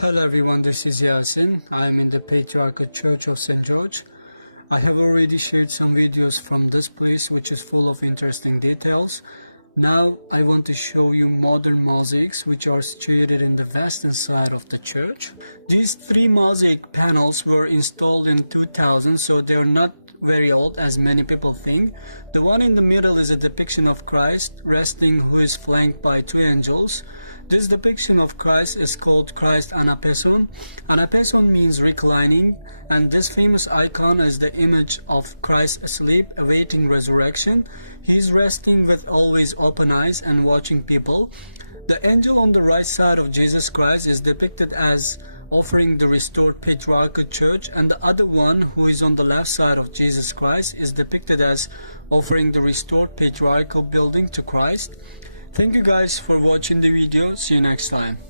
Hello everyone, this is Yasin. I am in the Patriarchal Church of St. George. I have already shared some videos from this place which is full of interesting details. Now I want to show you modern mosaics which are situated in the western side of the church. These three mosaic panels were installed in 2000, so they are not very old as many people think. The one in the middle is a depiction of Christ resting, who is flanked by two angels. This depiction of Christ is called Christ anapeson. Anapeson means reclining, and this famous icon is the image of Christ asleep awaiting resurrection. He is resting with always open eyes and watching people. The angel on the right side of Jesus Christ is depicted as offering the restored Patriarchal Church, and the other one, who is on the left side of Jesus Christ, is depicted as offering the restored Patriarchal building to Christ. Thank you guys for watching the video. See you next time.